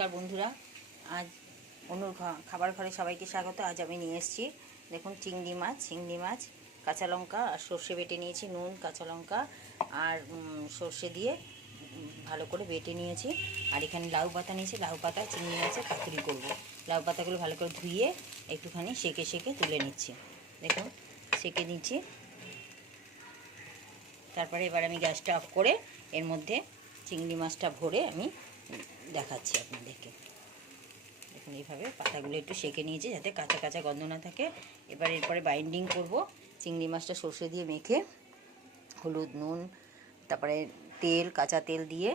নমস্কার বন্ধুরা। আজ অনুর খাবার ঘরে সবাইকে স্বাগত। আজ আমি নিয়ে এসেছি, দেখুন, চিংড়ি মাছ চিংড়ি মাছ, কাঁচা লঙ্কা আর সর্ষে বেটে নিয়েছি, নুন, কাঁচা লঙ্কা আর সর্ষে দিয়ে ভালো করে বেটে নিয়েছি। আর এখানে লাউ পাতা নিয়েছি, লাউ পাতা, চিংড়ি মাছের পাতুরি করব। লাউ পাতাগুলো ভালো করে ধুয়ে একটুখানি সেকে সেকে তুলে নিচ্ছি। দেখুন, সেকে নিচ্ছি। তারপরে এবার আমি গ্যাসটা অফ করে এর মধ্যে চিংড়ি মাছটা ভরে আমি দেখাচ্ছি আপনাদেরকে। দেখুন, এইভাবে পাতাগুলো একটু সেকে নিয়েছি যাতে কাঁচা কাঁচা গন্ধ না থাকে। এবার এরপরে বাইন্ডিং করব, চিংড়ি মাছটা সর্ষে দিয়ে মেখে, হলুদ, নুন, তারপরে তেল, কাঁচা তেল দিয়ে,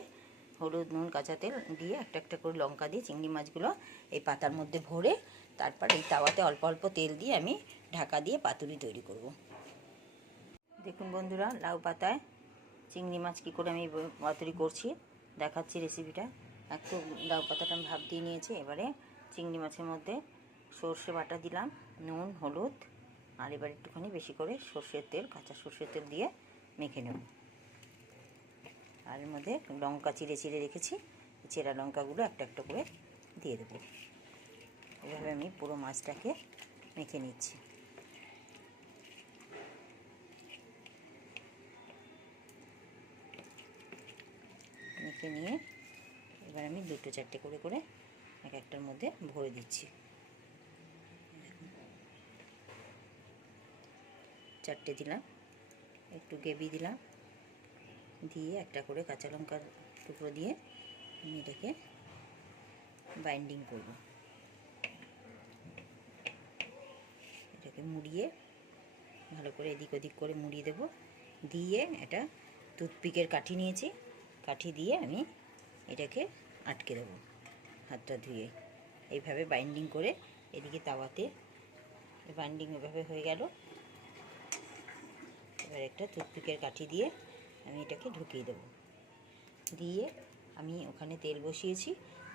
হলুদ, নুন, কাঁচা তেল দিয়ে একটা একটা করে লঙ্কা দিয়ে চিংড়ি মাছগুলো এই পাতার মধ্যে ভরে, তারপর এই তাওয়াতে অল্প অল্প তেল দিয়ে আমি ঢাকা দিয়ে পাতুরি তৈরি করব। দেখুন বন্ধুরা, লাউ পাতায় চিংড়ি মাছ কী করে আমি পাতুরি করছি, দেখাচ্ছি রেসিপিটা একটু লাউ পাতাটা আমি ভাপ দিয়ে নিয়েছি, এবারে চিংড়ি মাছের মধ্যে সর্ষে বাটা দিলাম, নুন, হলুদ, আর এবার একটুখানি বেশি করে সর্ষের তেল, কাঁচা সর্ষের তেল দিয়ে মেখে নেব। আর এর মধ্যে লঙ্কা চিড়ে চিড়ে রেখেছি, চেরা লঙ্কাগুলো একটা একটা করে দিয়ে দেবো। এভাবে আমি পুরো মাছটাকে মেখে নিচ্ছি। মেখে নিয়ে এবার আমি দুটো চারটে করে করে এক একটার মধ্যে ভরে দিচ্ছি। চারটে দিলাম, একটু গ্রেভি দিলাম, দিয়ে একটা করে কাঁচা লঙ্কার টুকরো দিয়ে আমি এটাকে বাইন্ডিং করব। এটাকে মুড়িয়ে ভালো করে এদিক ওদিক করে মুড়িয়ে দেব। দিয়ে এটা টুথপিকের কাঠি নিয়েছি, কাঠি দিয়ে আমি এটাকে আটকে দেবো। হাতটা ধুয়ে। এইভাবে বাইন্ডিং করে এদিকে তাওয়াতে বাইন্ডিং এভাবে হয়ে গেল। এবার একটা টুথপিকের কাঠি দিয়ে আমি এটাকে ঢুকিয়ে দেব। দিয়ে আমি ওখানে তেল বসিয়েছি।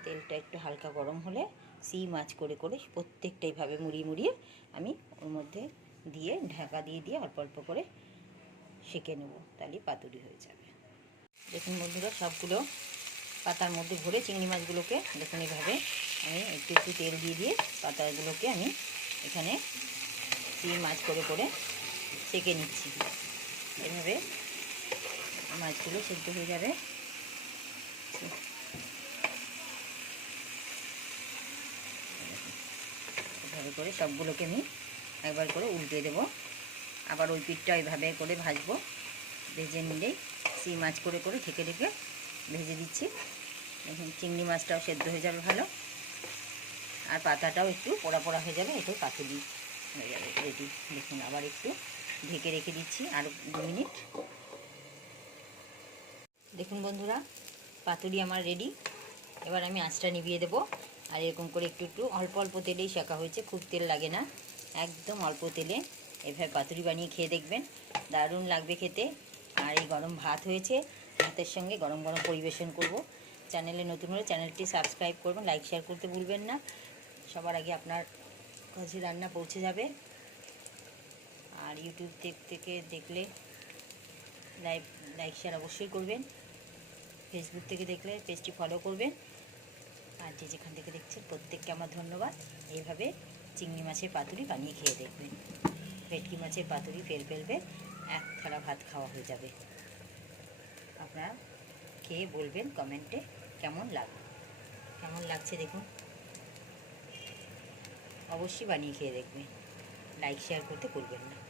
তেলটা একটু হালকা গরম হলে সি মাছ করে করে প্রত্যেকটা এইভাবে মুড়িয়ে মুড়িয়ে আমি ওর মধ্যে দিয়ে ঢাকা দিয়ে দিয়ে অল্প অল্প করে সেঁকে নেব। তাহলে পাতুরি হয়ে যাবে। দেখুন বন্ধুরা, সবগুলো পাতার মধ্যে ভরে চিংড়ি মাছগুলোকে দেখুন এইভাবে আমি একটু একটু তেল দিয়ে দিয়ে পাতাগুলোকে আমি এখানে চিংড়ি মাছ করে করে সেঁকে নিচ্ছি। এভাবে মাছগুলো সেদ্ধ হয়ে যাবে। এভাবে করে সবগুলোকে আমি একবার করে উল্টে দেবো। আবার ওই পিঠটা এইভাবে করে ভাজবো। ভেজে নিলেই সি মাছ করে করে ঢেকে ঢেকে ভেজে দিচ্ছি। দেখুন, চিংড়ি মাছটাও সেদ্ধ হয়ে যাবে ভালো। আর পাতাটাও একটু পোড়া পোড়া হয়ে যাবে একটু পাতুলি হয়ে যাবে। রেডি। দেখুন, আবার একটু ঢেকে রেখে দিচ্ছি, আর দু মিনিট। দেখুন বন্ধুরা, পাতুরি আমার রেডি। এবার আমি আঁচটা নিভিয়ে দেবো। আর এরকম করে একটু একটু অল্প অল্প তেলেই শেখা হয়েছে, খুব তেল লাগে না। একদম অল্প তেলে। এভাবে পাতুরি বানিয়ে খেয়ে দেখবেন। দারুণ লাগবে খেতে। আর এই গরম ভাত হয়েছে ভাতের সঙ্গে গরম গরম পরিবেশন করব। চ্যানেলে নতুন হলে চ্যানেলটি সাবস্ক্রাইব করবেন, লাইক, শেয়ার করতে ভুলবেন না। সবার আগে আপনার কাছে রান্না পৌঁছে যাবে। আর ইউটিউব থেকে দেখলে লাইভ লাইক, শেয়ার অবশ্যই করবেন। ফেসবুক থেকে দেখলে পেজটি ফলো করবেন। আর যে যেখান থেকে দেখছেন, প্রত্যেককে আমার ধন্যবাদ। এইভাবে চিংড়ি মাছের পাতুরি বানিয়ে খেয়ে দেখবেন। ভেটকি মাছের পাতুরি ফেল ফেলবে, এক থালা ভাত খাওয়া হয়ে যাবে। আপনারা খেয়ে বলবেন কমেন্টে কেমন লাগবে কেমন লাগছে দেখুন। অবশ্যই বানিয়ে খেয়ে দেখবেন। লাইক শেয়ার করতে ভুলবেন না।